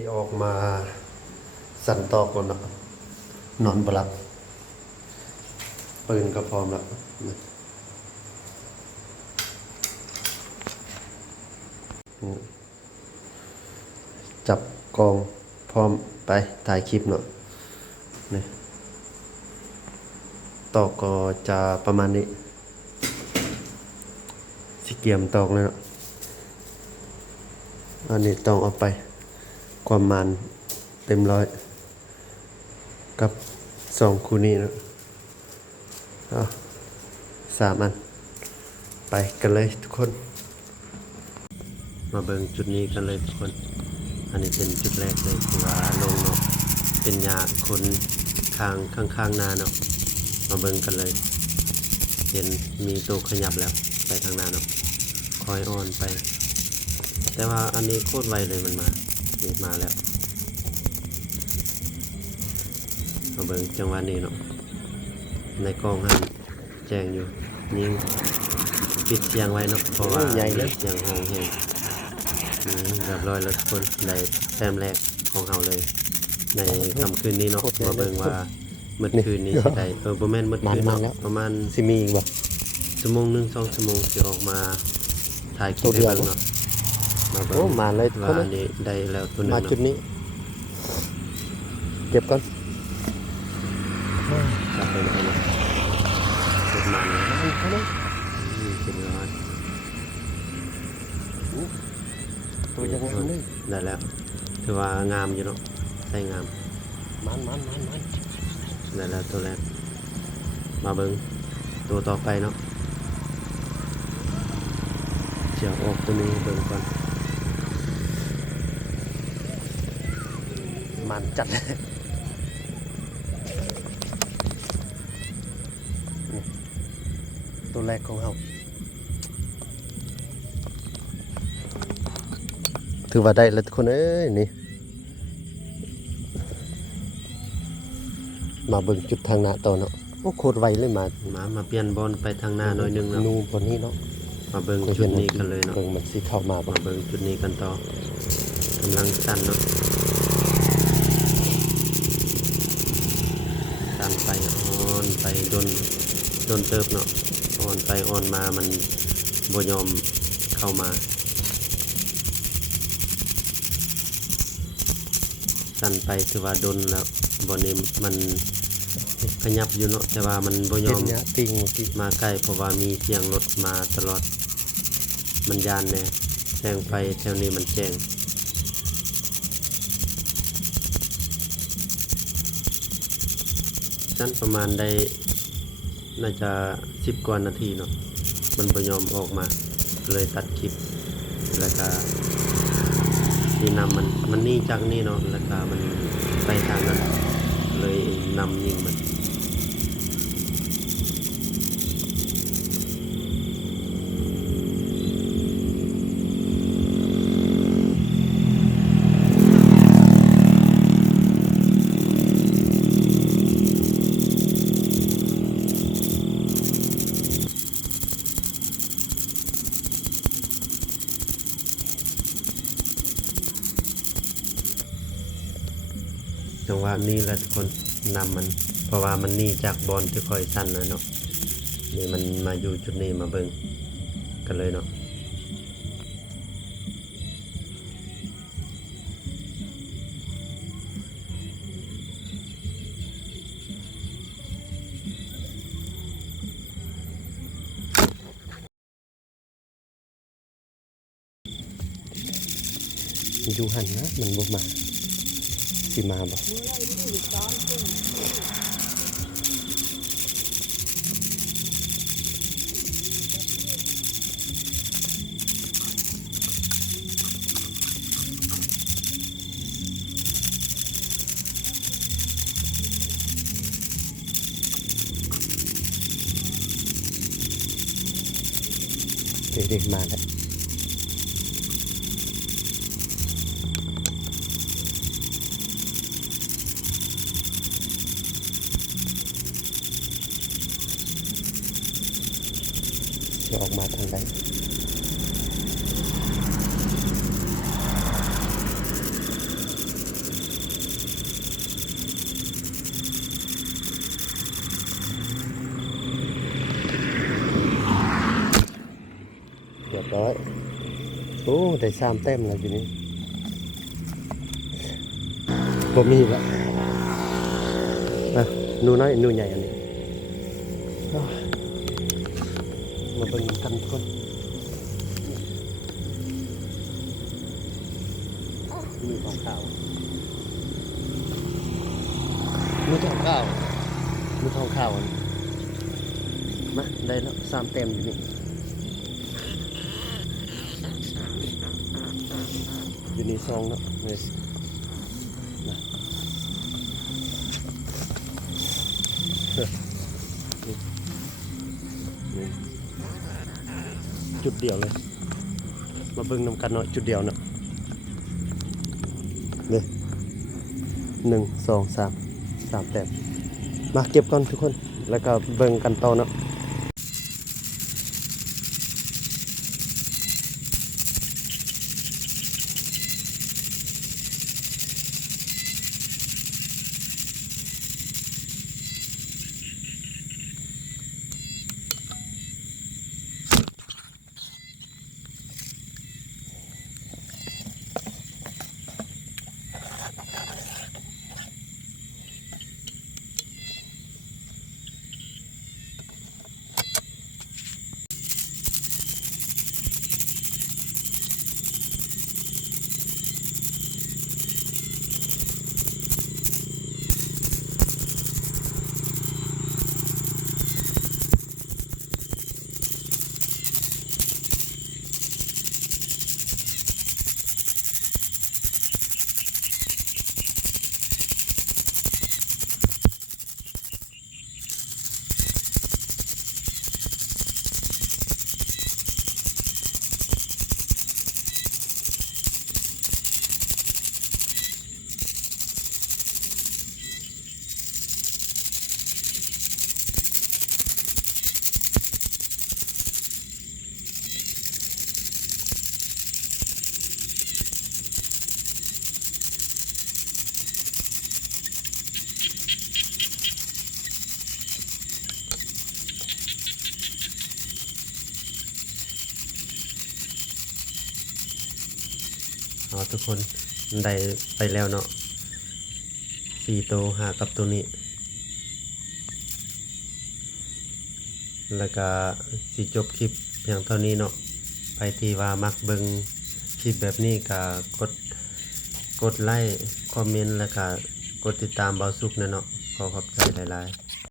ที่ออกมาสั่นตอกก่อนนะนอนบลับปืนก็พร้อมแล้วจับกองพร้อมไปถ่ายคลิปเนาะนี่ตอกก็จะประมาณนี้สิเกียมตอกเลยเนาะอันนี้ต้องเอาไปความมันเต็มร้อยกับ2คู่นี้นะ3 อันไปกันเลยทุกคนมาเบิ่งจุดนี้กันเลยทุกคนอันนี้เป็นจุดแรกเลยที่ว่าลงเนาะเป็นหญ้าคนข้างหน้าเนาะมาเบิ่งกันเลยเห็นมีตัวขยับแล้วไปทางหน้าเนาะคอยอ่อนไปแต่ว่าอันนี้โคตรไวเลยมันมาแล้วมาเบิ่งจังหวะนี้เนาะในกล้องหันแจ้งอยู่ยิงปิดเสียงไว้เนาะเพราะว่าใหญ่เลยเสียงโหงเฮงเรียบร้อยแล้วทุกคนได้แต้มแรกของเราเลยในค่ำคืนนี้เนาะมาเบิ่งว่าเมื่อคืนนี้สิได้บ่แม่นเมื่อคืนเนาะประมาณสิมีอีกบ่ชั่วโมงนึง2 ชั่วโมงสิออกมาถ่ายคลิปให้เบิ่งเนาะมาเบิ่งมาเลยว่าอันนี้ได้แล้วตัวนึง มาจุดนี้เก็บก่อนจับไปเลยนะเก็บมันเป็นร้อยตัวยังไงนี่ ได้แล้วถือว่างามอยู่เนาะใส่งามมันได้แล้วตัวแรกมาเบิ่งตัวต่อไปเนาะเดี๋ยวออกตัวนี้เบิ่งก่อนมันจัดเลยตัวแรกของเราถือว่าได้แล้วทุกคนเอ้ยนี่มาเบิ่งจุดทางหน้าต่อเนาะโอ้โคตรไวเลยมาเปลี่ยนบอลไปทางหน้าหน่อยนึงเนาะนูบนนี้เนาะมาเบิ่งจุดนี้กันเลยเนาะเบิ่งมันสิเข้ามาเบิ่งจุดนี้กันต่อกำลังสั่นเนาะสั่นไปอ่อนไปโดนเติบเนาะอ่อนไปอ่อนมามันบ่ยอมเข้ามาสั่นไปถือว่าโดนแล้วบ่นี้มันขยับอยู่เนาะแต่ว่ามันบ่ยอมมาใกล้เพราะว่ามีเสียงรถมาตลอดมันยานแน่แสงไฟแถวนี้มันแจ้งสั้นประมาณได้น่าจะ10 กว่านาทีเนาะมันบ่ยอมออกมาเลยตัดคลิปแล้วก็ที่นำมันนี่จากนี่เนาะแล้วก็มันไปทางนั้นเลยนำยิงมันจังหวะนี้แหละทุกคนนำมันเพราะว่ามันนี่จากบอลที่คอยสั้นเลยเนาะนี่มันมาอยู่จุดนี้มาเบิ่งกันเลยเนาะอยู่หันนะมันบ่มาสิมาบ่เด็กๆมาแล้วจะออกมาทางใด เ อ้ได้3แต้มแล้วอยู่นี่บ่มีละหนูน้อยหนูใหญ่อันนี้มาเบิ่งกันทุกคนมีของข้าวมีทองข้าวมีทองข้าวอันนี้มาได้แล้ว3แต้มอยู่นี่อยู่นี่2เนาะนี่นะนี่จุดเดียวเลยมาเบิ่งนำกันหน่อยจุดเดียวเนาะนี่1 2 3แต้มมาเก็บก่อนทุกคนแล้วก็เบิ่งกันต่อเนาะทุกคนได้ไปแล้วเนาะ4ตัวหากับตัวนี้แล้วก็สิจบคลิปเพียงเท่านี้เนาะไปที่ว่ามักเบิ่งคลิปแบบนี้ก็กดไลค์คอมเมนต์แล้วก็กดติดตามเบาสุกนะเนาะขอขอบใจหลายๆ